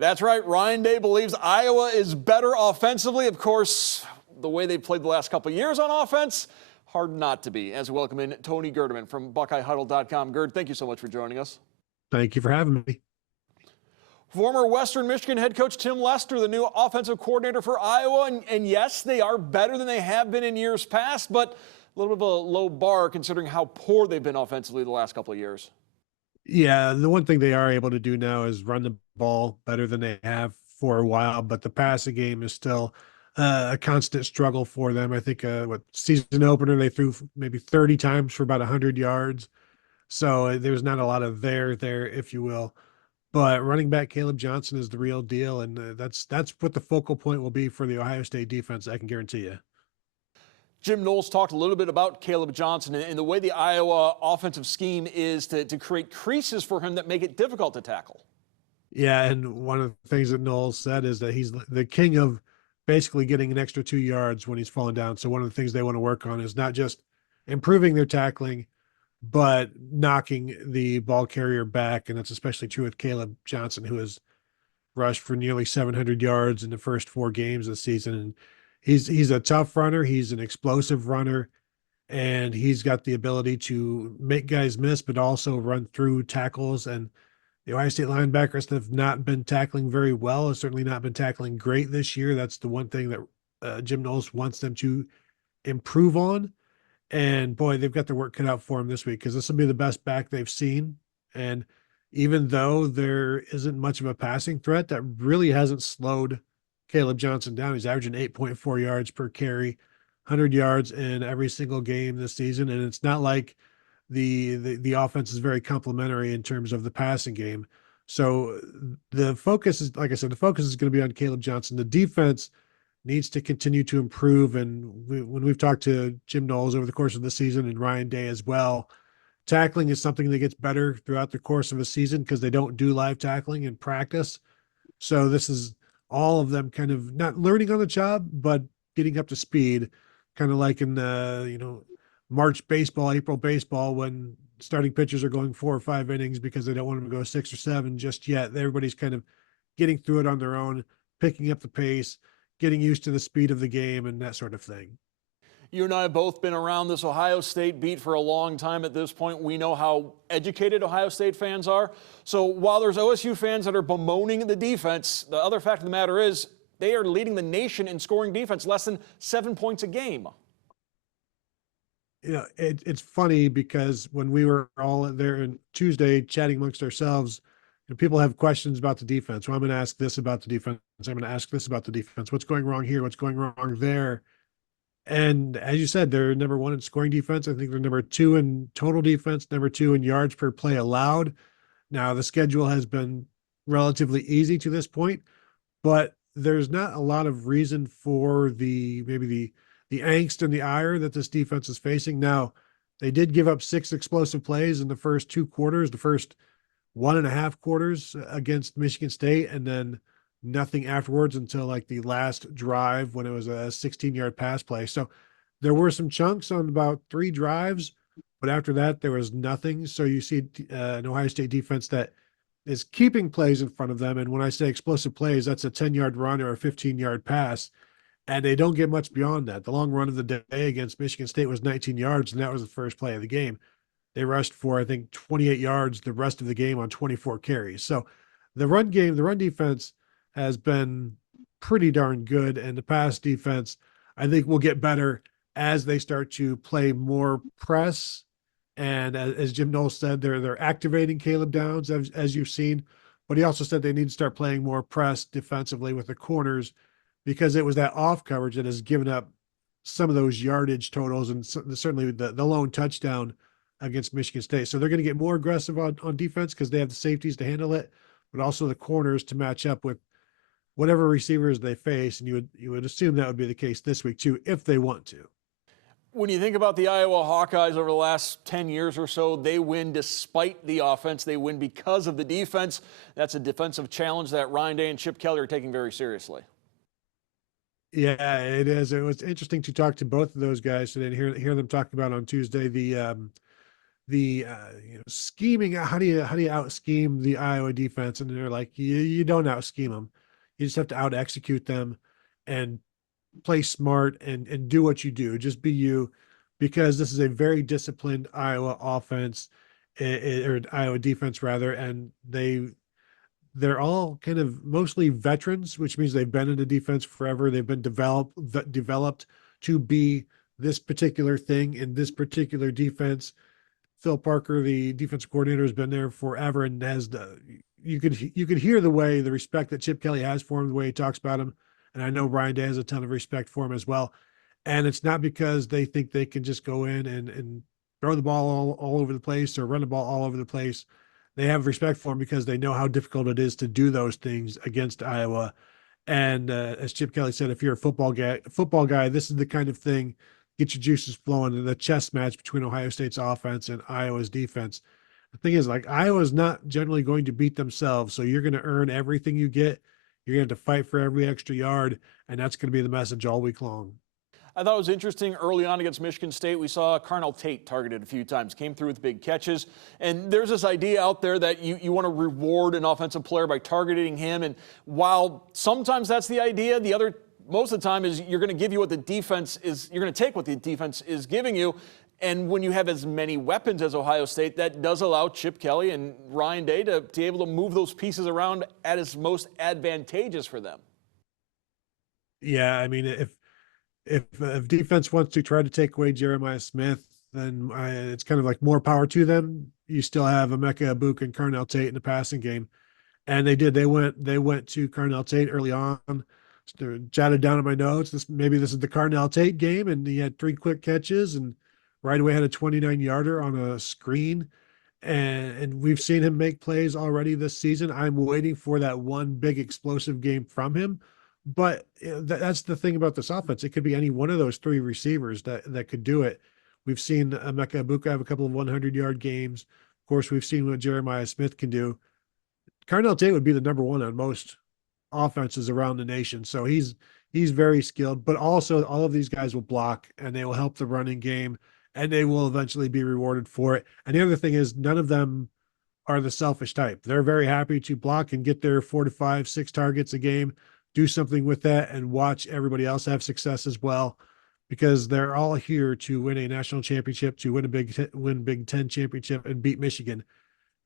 That's right. Ryan Day believes Iowa is better offensively. Of course, the way they played the last couple of years on offense, hard not to be. As we welcome in Tony Gerdeman from BuckeyeHuddle.com. Gerd, thank you so much for joining us. Thank you for having me. Former Western Michigan head coach Tim Lester, the new offensive coordinator for Iowa. And yes, they are better than they have been in years past, but a little bit of a low bar considering how poor they've been offensively the last couple of years. Yeah, the one thing they are able to do now is run the ball better than they have for a while, but the passing game is still a constant struggle for them. I think what season opener they threw maybe 30 times for about 100 yards. So there's not a lot of there, if you will. But running back Caleb Johnson is the real deal, and that's what the focal point will be for the Ohio State defense. I can guarantee you. Jim Knowles talked a little bit about Caleb Johnson and the way the Iowa offensive scheme is to create creases for him that make it difficult to tackle. Yeah, and one of the things that Knowles said is that he's the king of basically getting an extra 2 yards when he's falling down. So one of the things they want to work on is not just improving their tackling, but knocking the ball carrier back. And that's especially true with Caleb Johnson, who has rushed for nearly 700 yards in the first 4 games this season. And he's a tough runner. He's an explosive runner, and he's got the ability to make guys miss, but also run through tackles. And the Ohio State linebackers have not been tackling very well. Have certainly not been tackling great this year. That's the one thing that Jim Knowles wants them to improve on. And boy, they've got their work cut out for him this week, because this will be the best back they've seen. And even though there isn't much of a passing threat, that really hasn't slowed Caleb Johnson down. He's averaging 8.4 yards per carry, 100 yards in every single game this season. And it's not like the offense is very complimentary in terms of the passing game. So the focus is, like I said, the focus is going to be on Caleb Johnson. The defense needs to continue to improve. And when we've talked to Jim Knowles over the course of the season, and Ryan Day as well, tackling is something that gets better throughout the course of a season because they don't do live tackling in practice. So this is all of them kind of not learning on the job, but getting up to speed, kind of like in March baseball, April baseball, when starting pitchers are going 4 or 5 innings because they don't want them to go 6 or 7 just yet. Everybody's kind of getting through it on their own, picking up the pace, getting used to the speed of the game and that sort of thing. You and I have both been around this Ohio State beat for a long time at this point. We know how educated Ohio State fans are. So while there's OSU fans that are bemoaning the defense, the other fact of the matter is they are leading the nation in scoring defense, less than 7 points a game. You know, it's funny because when we were all there on Tuesday chatting amongst ourselves, people have questions about the defense. Well, I'm going to ask this about the defense. I'm going to ask this about the defense. What's going wrong here? What's going wrong there? And as you said, they're number 1 in scoring defense. I think they're number 2 in total defense, number 2 in yards per play allowed. Now, the schedule has been relatively easy to this point, but there's not a lot of reason for maybe the angst and the ire that this defense is facing. Now, they did give up 6 explosive plays in the first 2 quarters, the first 1.5 quarters against Michigan State, and then nothing afterwards until like the last drive when it was a 16-yard pass play. So there were some chunks on about 3 drives, but after that there was nothing. So you see an Ohio State defense that is keeping plays in front of them. And when I say explosive plays, that's a 10-yard run or a 15-yard pass. And they don't get much beyond that. The long run of the day against Michigan State was 19 yards, and that was the first play of the game. They rushed for, I think, 28 yards the rest of the game on 24 carries. So the run defense has been pretty darn good, and the pass defense, I think, will get better as they start to play more press. And as Jim Knowles said, they're activating Caleb Downs, as you've seen, but he also said they need to start playing more press defensively with the corners, because it was that off coverage that has given up some of those yardage totals, and certainly the lone touchdown against Michigan State. So they're going to get more aggressive on defense because they have the safeties to handle it, but also the corners to match up with whatever receivers they face. And you would assume that would be the case this week too, if they want to. When you think about the Iowa Hawkeyes over the last 10 years or so, they win despite the offense. They win because of the defense. That's a defensive challenge that Ryan Day and Chip Kelly are taking very seriously. Yeah, it is. It was interesting to talk to both of those guys today and hear them talk about on Tuesday the scheming. How do you out scheme the Iowa defense? And they're like, you don't out scheme them. You just have to out execute them and play smart and do what you do. Just be you, because this is a very disciplined Iowa offense, or Iowa defense rather, and they're all kind of mostly veterans, which means they've been in the defense forever. They've been developed to be this particular thing in this particular defense. Phil Parker, the defensive coordinator, has been there forever and has you could hear the way the respect that Chip Kelly has for him, the way he talks about him. And I know Ryan Day has a ton of respect for him as well. And it's not because they think they can just go in and throw the ball all over the place or run the ball all over the place. They have respect for him because they know how difficult it is to do those things against Iowa. And as Chip Kelly said, if you're a football guy, this is the kind of thing, get your juices flowing in the chess match between Ohio State's offense and Iowa's defense. The thing is, like, Iowa's not generally going to beat themselves, so you're going to earn everything you get. You're going to have to fight for every extra yard, and that's going to be the message all week long. I thought it was interesting early on against Michigan State. We saw Carnell Tate targeted a few times, came through with big catches. And there's this idea out there that you want to reward an offensive player by targeting him. And while sometimes that's the idea, most of the time is you're going to give you what the defense is, you're going to take what the defense is giving you. And when you have as many weapons as Ohio State, that does allow Chip Kelly and Ryan Day to be able to move those pieces around at its most advantageous for them. Yeah, I mean, if defense wants to try to take away Jeremiah Smith, then it's kind of like more power to them. You still have Emeka Egbuka and Carnell Tate in the passing game, and they did. They went to Carnell Tate early on. Jotted down in my notes, maybe this is the Carnell Tate game, and he had 3 quick catches and right away had a 29-yarder on a screen. And we've seen him make plays already this season. I'm waiting for that one big explosive game from him. But that's the thing about this offense. It could be any one of those 3 receivers that could do it. We've seen Emeka Egbuka have a couple of 100-yard games. Of course, we've seen what Jeremiah Smith can do. Carnell Tate would be the number 1 on most offenses around the nation. So he's very skilled, but also all of these guys will block and they will help the running game and they will eventually be rewarded for it. And the other thing is, none of them are the selfish type. They're very happy to block and get their 4 to 5, 6 targets a game, do something with that, and watch everybody else have success as well, because they're all here to win a national championship, to win Big Ten championship and beat Michigan.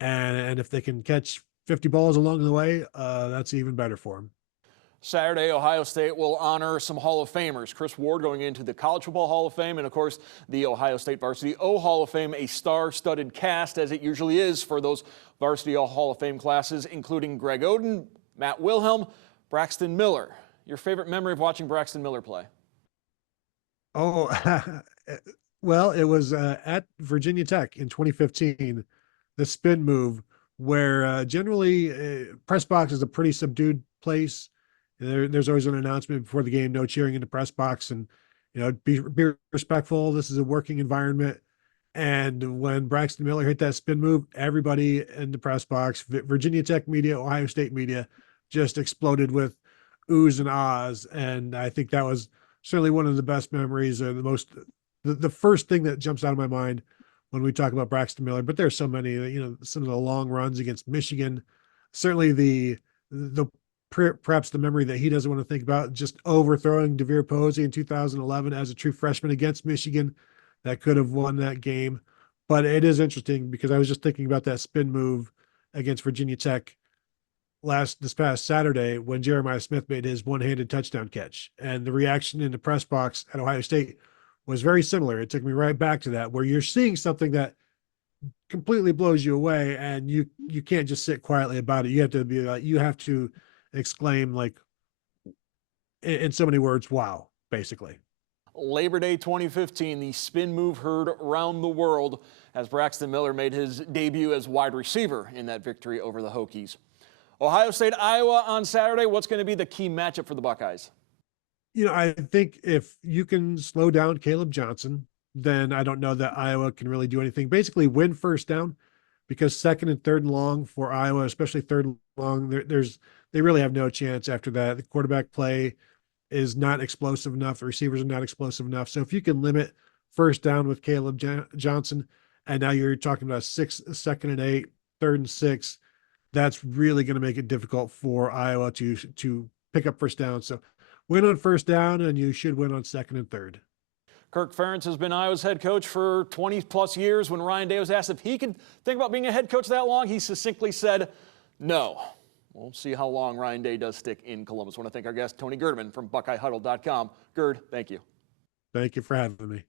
And if they can catch 50 balls along the way, that's even better for them. Saturday, Ohio State will honor some Hall of Famers. Chris Ward going into the College Football Hall of Fame, and of course, the Ohio State Varsity O Hall of Fame, a star-studded cast, as it usually is for those Varsity O Hall of Fame classes, including Greg Oden, Matt Wilhelm, Braxton Miller. Your favorite memory of watching Braxton Miller play? Oh, well, it was at Virginia Tech in 2015, the spin move, where generally press box is a pretty subdued place. There's always an announcement before the game, no cheering in the press box, and be respectful. This is a working environment. And when Braxton Miller hit that spin move, everybody in the press box, Virginia Tech media, Ohio State media, just exploded with oohs and ahs. And I think that was certainly one of the best memories, or the first thing that jumps out of my mind when we talk about Braxton Miller. But there's so many, some of the long runs against Michigan, certainly the perhaps the memory that he doesn't want to think about, just overthrowing DeVere Posey in 2011 as a true freshman against Michigan, that could have won that game. But it is interesting because I was just thinking about that spin move against Virginia Tech this past Saturday when Jeremiah Smith made his one-handed touchdown catch, and the reaction in the press box at Ohio State was very similar. It took me right back to that, where you're seeing something that completely blows you away, and you can't just sit quietly about it. You have to be like, you have to exclaim, like, in so many words, wow, basically. Labor Day 2015, the spin move heard around the world as Braxton Miller made his debut as wide receiver in that victory over the Hokies. Ohio State, Iowa on Saturday. What's going to be the key matchup for the Buckeyes? I think if you can slow down Caleb Johnson, then I don't know that Iowa can really do anything. Basically win first down, because second and third and long for Iowa, especially third and long, they really have no chance after that. The quarterback play is not explosive enough. The receivers are not explosive enough. So if you can limit first down with Caleb Johnson, and now you're talking about 2nd and 8, 3rd and 6. That's really going to make it difficult for Iowa to pick up first down. So win on first down, and you should win on 2nd and 3rd. Kirk Ferentz has been Iowa's head coach for 20 plus years. When Ryan Day was asked if he could think about being a head coach that long, he succinctly said, no. We'll see how long Ryan Day does stick in Columbus. I want to thank our guest, Tony Gerdeman from BuckeyeHuddle.com. Gerd, thank you. Thank you for having me.